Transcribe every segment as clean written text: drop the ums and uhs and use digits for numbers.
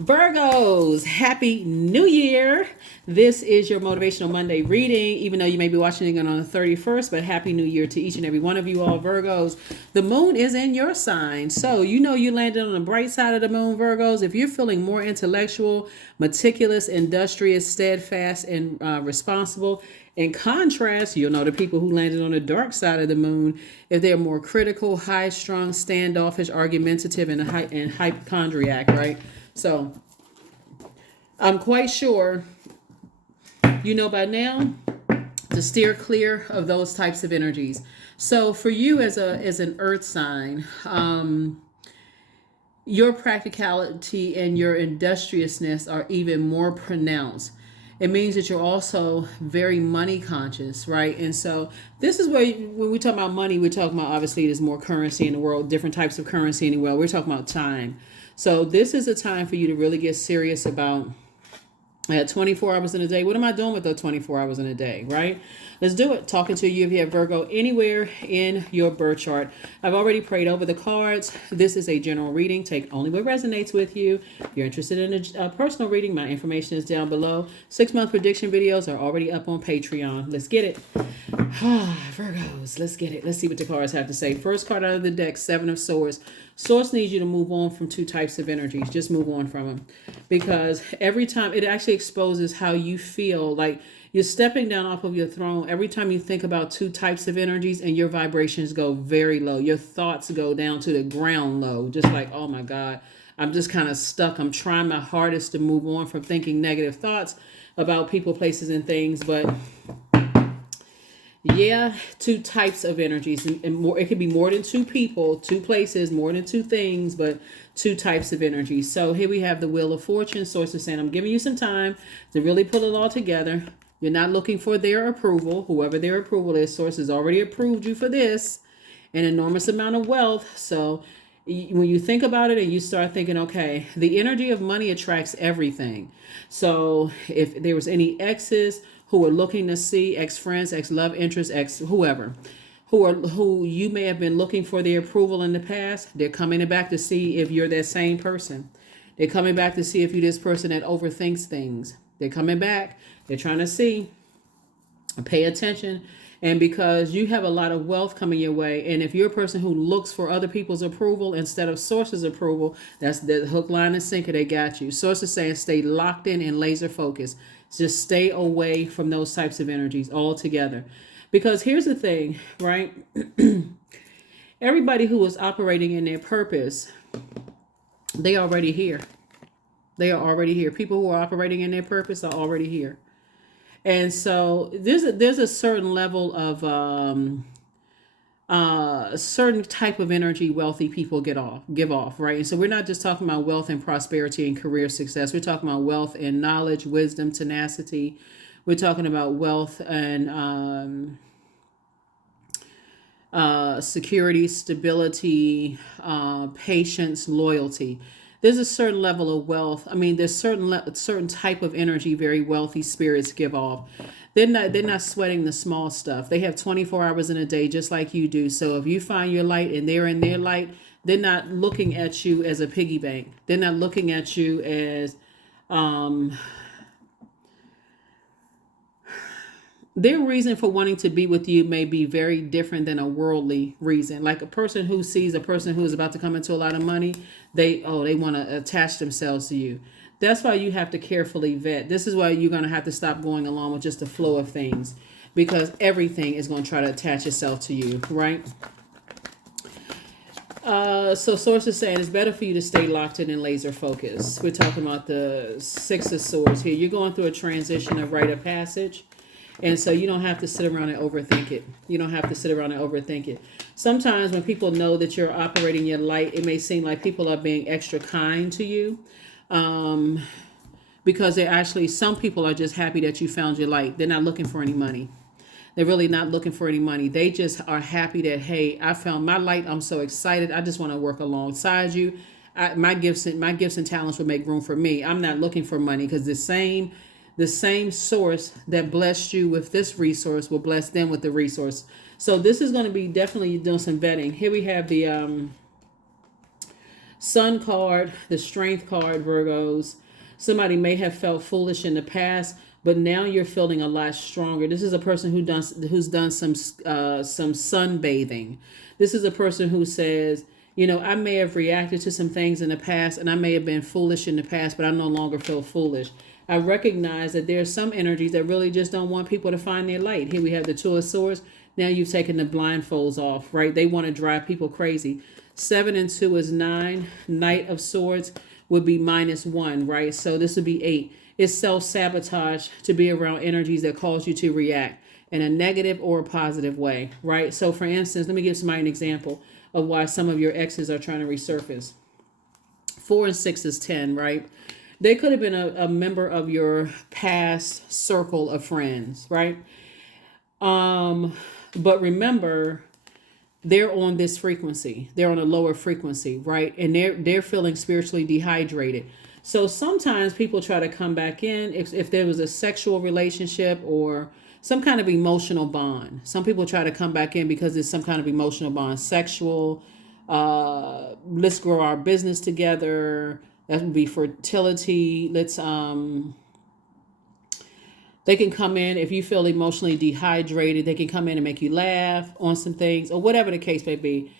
Virgos, happy new year. This is your Motivational Monday reading, even though you may be watching it on the 31st, but happy new year to each and every one of you all Virgos. The moon is in your sign, so you know you landed on the bright side of the moon, Virgos. If you're feeling more intellectual, meticulous, industrious, steadfast, and responsible, in contrast, you'll know the people who landed on the dark side of the moon, if they're more critical, high-strung, standoffish, argumentative, and hypochondriac, right? So I'm quite sure you know by now to steer clear of those types of energies. So for you as an earth sign, your practicality and your industriousness are even more pronounced. It means that you're also very money conscious, right? And so this is where when we talk about money, we're talking about obviously there's more currency in the world, different types of currency in the world. We're talking about time. So this is a time for you to really get serious about 24 hours in a day. What am I doing with those 24 hours in a day, right? Let's do it. Talking to you if you have Virgo anywhere in your birth chart. I've already prayed over the cards. This is a general reading. Take only what resonates with you. If you're interested in a personal reading, my information is down below. 6-month prediction videos are already up on Patreon. Let's get it. Virgos, let's get it. Let's see what the cards have to say. First card out of the deck, 7 of Swords. Source needs you to move on from two types of energies. Just move on from them. Because every time it actually exposes how you feel like you're stepping down off of your throne. Every time you think about two types of energies and your vibrations go very low. Your thoughts go down to the ground low. Just like, oh my God, I'm just kind of stuck. I'm trying my hardest to move on from thinking negative thoughts about people, places, and things. But yeah, two types of energies, and more. It could be more than two people, two places, more than two things, but two types of energies. So here we have the Wheel of Fortune. Source is saying, I'm giving you some time to really pull it all together. You're not looking for their approval. Whoever their approval is, Source has already approved you for this, an enormous amount of wealth. So when you think about it and you start thinking, okay, the energy of money attracts everything. So if there was any exes who are looking to see, ex-friends, ex-love interest, ex-whoever, who you may have been looking for their approval in the past, they're coming back to see if you're that same person. They're coming back to see if you're this person that overthinks things. They're coming back. They're trying to see, pay attention. And because you have a lot of wealth coming your way, and if you're a person who looks for other people's approval instead of Source's approval, that's the hook, line, and sinker. They got you. Source is saying stay locked in and laser focused. Just stay away from those types of energies altogether. Because here's the thing, right? Everybody who is operating in their purpose, they are already here. They are already here. People who are operating in their purpose are already here. And so there's a certain level of a certain type of energy wealthy people give off, right? And so we're not just talking about wealth and prosperity and career success. We're talking about wealth and knowledge, wisdom, tenacity. We're talking about wealth and security, stability, patience, loyalty. There's a certain level of wealth. I mean, there's certain type of energy very wealthy spirits give off. They're not sweating the small stuff. They have 24 hours in a day just like you do. So if you find your light and they're in their light, they're not looking at you as a piggy bank. They're not looking at you as their reason for wanting to be with you may be very different than a worldly reason. Like a person who sees a person who is about to come into a lot of money, they want to attach themselves to you. That's why you have to carefully vet. This is why you're going to have to stop going along with just the flow of things, because everything is going to try to attach itself to you, right? So Source is saying it's better for you to stay locked in and laser focused. We're talking about the 6 of Swords here. You're going through a transition of rite of passage. And so you don't have to sit around and overthink it. You don't have to sit around and overthink it. Sometimes when people know that you're operating your light, it may seem like people are being extra kind to you. Because some people are just happy that you found your light. They're not looking for any money. They're really not looking for any money. They just are happy that, hey, I found my light. I'm so excited. I just want to work alongside you. My gifts and talents will make room for me. I'm not looking for money, because the same source that blessed you with this resource will bless them with the resource. So this is going to be definitely doing some vetting. Here we have the Sun card, the strength card, Virgos. Somebody may have felt foolish in the past, but now you're feeling a lot stronger. This is a person who's done some sunbathing. This is a person who says, I may have reacted to some things in the past, and I may have been foolish in the past, but I no longer feel foolish. I recognize that there are some energies that really just don't want people to find their light. Here we have the Two of Swords. Now you've taken the blindfolds off, right? They want to drive people crazy. 7 and 2 is 9. Knight of Swords would be -1, right? So this would be 8. It's self-sabotage to be around energies that cause you to react in a negative or a positive way, right? So for instance, let me give somebody an example of why some of your exes are trying to resurface. 4 and 6 is 10, right? They could have been a member of your past circle of friends, right? But remember, they're on this frequency. They're on a lower frequency, right? And they're feeling spiritually dehydrated. So sometimes people try to come back in if there was a sexual relationship or some kind of emotional bond. Some people try to come back in because there's some kind of emotional bond, sexual. Let's grow our business together. That would be fertility. They can come in if you feel emotionally dehydrated. They can come in and make you laugh on some things or whatever the case may be.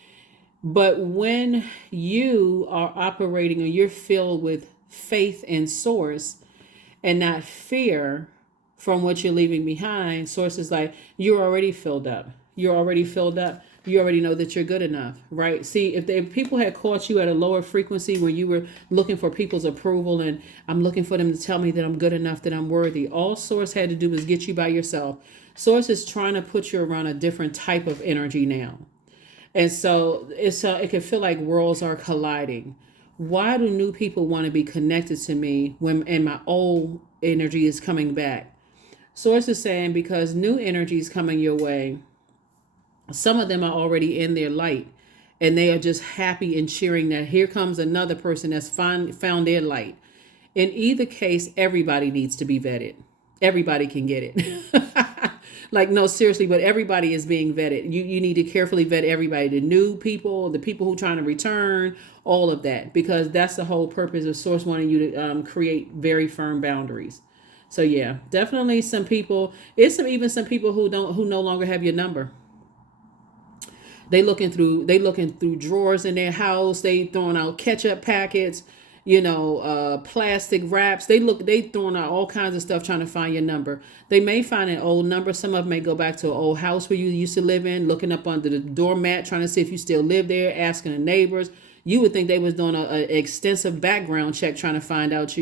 But when you are operating and you're filled with faith in source and not fear from what you're leaving behind, source is like, you're already filled up. You're already filled up. You already know that you're good enough, right? See, if people had caught you at a lower frequency when you were looking for people's approval and I'm looking for them to tell me that I'm good enough, that I'm worthy, all Source had to do was get you by yourself. Source is trying to put you around a different type of energy now. And so it can feel like worlds are colliding. Why do new people want to be connected to me and my old energy is coming back? Source is saying because new energy is coming your way. Some of them are already in their light and they are just happy and cheering that here comes another person that's found their light. In either case, everybody needs to be vetted. Everybody can get it. Like, no, seriously, but everybody is being vetted. You need to carefully vet everybody, the new people, the people who are trying to return, all of that, because that's the whole purpose of Source wanting you to create very firm boundaries. So yeah, definitely some people, even some people who no longer have your number. They looking through drawers in their house. They throwing out ketchup packets, plastic wraps. They throwing out all kinds of stuff trying to find your number. They may find an old number. Some of them may go back to an old house where you used to live in, looking up under the doormat, trying to see if you still live there, asking the neighbors. You would think they was doing an extensive background check trying to find out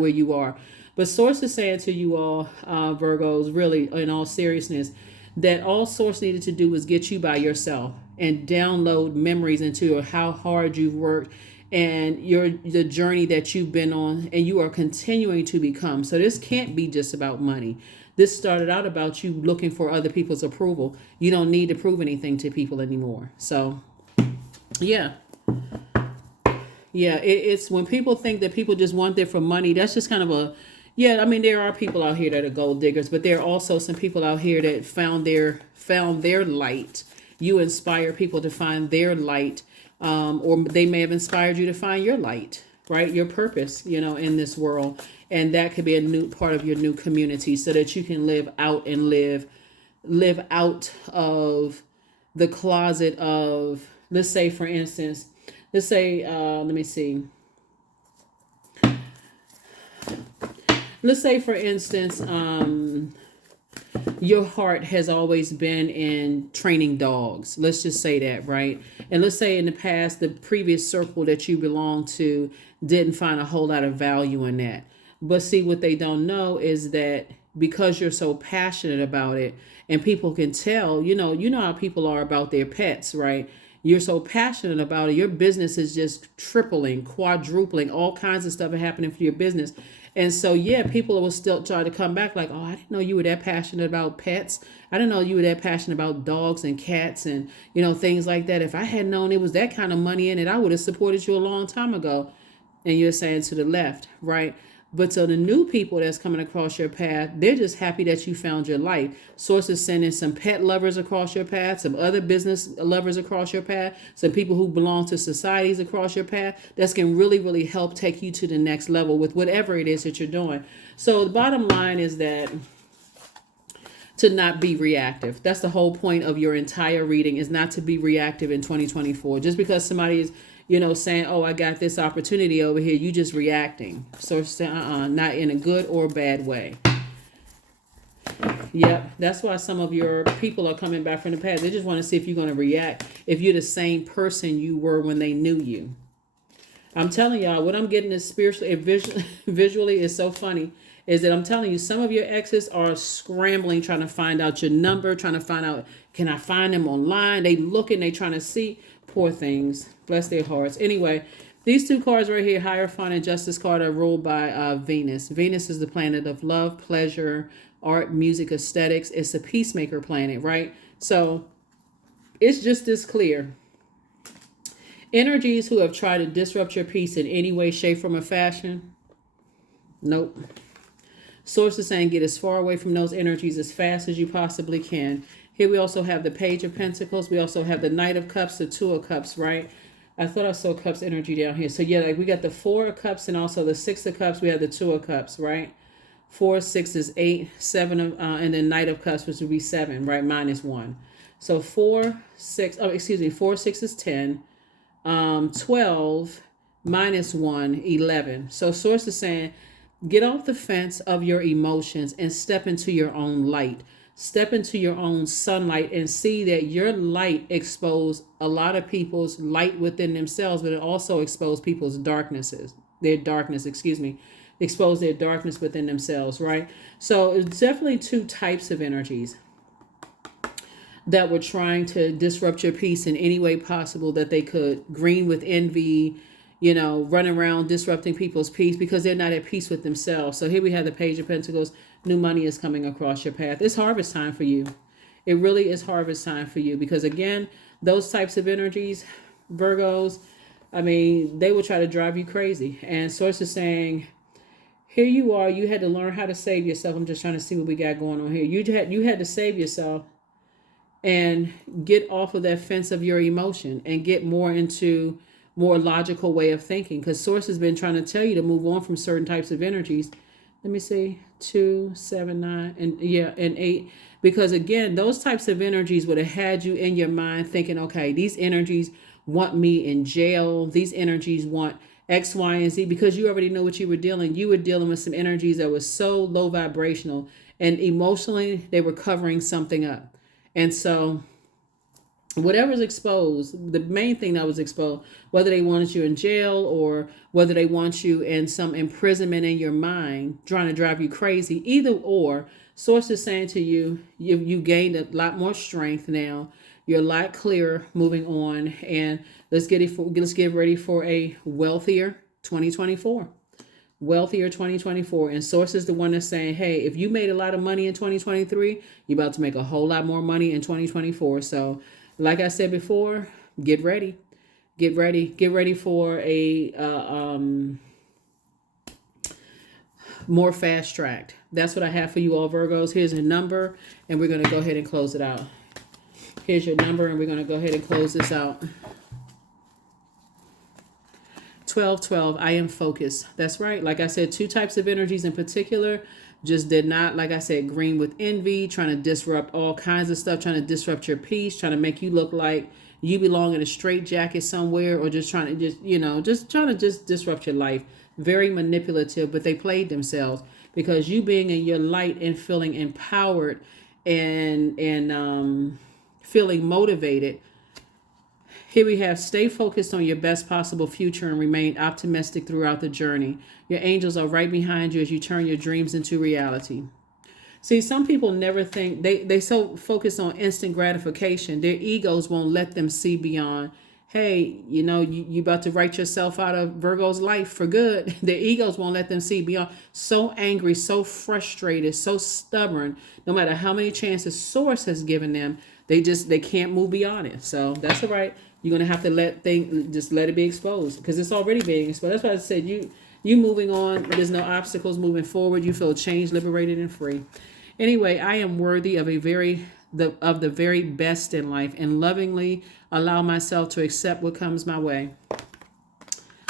where you are. But Source is saying to you all, Virgos, really, in all seriousness, that all Source needed to do was get you by yourself and download memories into how hard you've worked and the journey that you've been on and you are continuing to become. So this can't be just about money. This started out about you looking for other people's approval. You don't need to prove anything to people anymore. So yeah. It's when people think that people just want it for money, that's just kind of there are people out here that are gold diggers, but there are also some people out here that found their light. You inspire people to find their light, or they may have inspired you to find your light, right? Your purpose, in this world. And that could be a new part of your new community so that you can live out of the closet of, let's say, for instance, let me see. Let's say, for instance, your heart has always been in training dogs. Let's just say that, right? And let's say in the past, the previous circle that you belonged to didn't find a whole lot of value in that. But see, what they don't know is that because you're so passionate about it and people can tell, you know how people are about their pets, right? You're so passionate about it. Your business is just tripling, quadrupling, all kinds of stuff are happening for your business. And so, yeah, people will still try to come back like, oh, I didn't know you were that passionate about pets. I didn't know you were that passionate about dogs and cats and, things like that. If I had known it was that kind of money in it, I would have supported you a long time ago. And you're saying to the left, right? But so the new people that's coming across your path, they're just happy that you found your life. Sources sending some pet lovers across your path, some other business lovers across your path, some people who belong to societies across your path that's can really, really help take you to the next level with whatever it is that you're doing. So the bottom line is that to not be reactive. That's the whole point of your entire reading, is not to be reactive in 2024. Just because somebody is, saying, oh, I got this opportunity over here, you just reacting. So not in a good or bad way. Yep, that's why some of your people are coming back from the past. They just want to see if you're going to react, if you're the same person you were when they knew you. I'm telling y'all, what I'm getting is spiritually and visually is so funny, is that I'm telling you, some of your exes are scrambling, trying to find out your number, trying to find out, can I find them online? They looking, they trying to see. Poor things. Bless their hearts. Anyway, these two cards right here, Hierophant and Justice card, are ruled by Venus. Venus is the planet of love, pleasure, art, music, aesthetics. It's a peacemaker planet, right? So it's just this clear. Energies who have tried to disrupt your peace in any way, shape, form, or fashion. Nope. Sources saying get as far away from those energies as fast as you possibly can. Here we also have the Page of Pentacles. We also have the Knight of Cups, the Two of Cups, right? I thought I saw Cups energy down here. So yeah, like we got the Four of Cups and also the Six of Cups. We have the Two of Cups, right? 4, 6 is 8, 7 of, and then Knight of Cups, which would be 7, right? Minus 1. So 4, 6, 4, 6 is 10. 12 minus 1, 11. So source is saying, get off the fence of your emotions and step into your own light. Step into your own sunlight and see that your light exposed a lot of people's light within themselves, but it also exposed people's expose their darkness within themselves, right? So it's definitely two types of energies that were trying to disrupt your peace in any way possible that they could. Green with envy, running around disrupting people's peace because they're not at peace with themselves. So here we have the Page of Pentacles. New money is coming across your path. It's harvest time for you. It really is harvest time for you because, again, those types of energies, Virgos, they will try to drive you crazy. And Source is saying, here you are. You had to learn how to save yourself. I'm just trying to see what we got going on here. You had to save yourself and get off of that fence of your emotion and get more into more logical way of thinking, because Source has been trying to tell you to move on from certain types of energies. Let me see, 2, 7, 9, and 8, because again, those types of energies would have had you in your mind thinking, okay, these energies want me in jail. These energies want X, Y, and Z, because you already know what you were dealing. You were dealing with some energies that was so low vibrational, and emotionally they were covering something up. And so whatever's exposed, the main thing that was exposed, whether they wanted you in jail or whether they want you in some imprisonment in your mind, trying to drive you crazy, either or, Source is saying to you, you gained a lot more strength now. You're a lot clearer moving on, and let's get ready for a wealthier 2024. Wealthier 2024. And Source is the one that's saying, hey, if you made a lot of money in 2023, you're about to make a whole lot more money in 2024. So like I said before, get ready for a more fast tracked. That's what I have for you all, Virgos. Here's a number, and we're going to go ahead and close it out. Here's your number, and we're going to go ahead and close this out. 1212, I am focused. That's right. Like I said, two types of energies in particular just did not, like I said, green with envy, trying to disrupt all kinds of stuff, trying to disrupt your peace, trying to make you look like you belong in a straitjacket somewhere, or just trying to disrupt your life. Very manipulative, but they played themselves, because you being in your light and feeling empowered and feeling motivated. Here we have, stay focused on your best possible future and remain optimistic throughout the journey. Your angels are right behind you as you turn your dreams into reality. See, some people never think, they so focused on instant gratification. Their egos won't let them see beyond, hey, you about to write yourself out of Virgo's life for good. Their egos won't let them see beyond. So angry, so frustrated, so stubborn. No matter how many chances Source has given them, they can't move beyond it. So that's all right. You're going to have to let it be exposed, because it's already being exposed. That's why I said You moving on. There's no obstacles moving forward. You feel changed, liberated, and free. Anyway, I am worthy of the very best in life, and lovingly allow myself to accept what comes my way.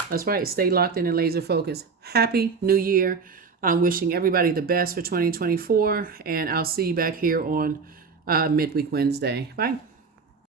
That's right. Stay locked in and laser focused. Happy New Year. I'm wishing everybody the best for 2024, and I'll see you back here on Midweek Wednesday. Bye.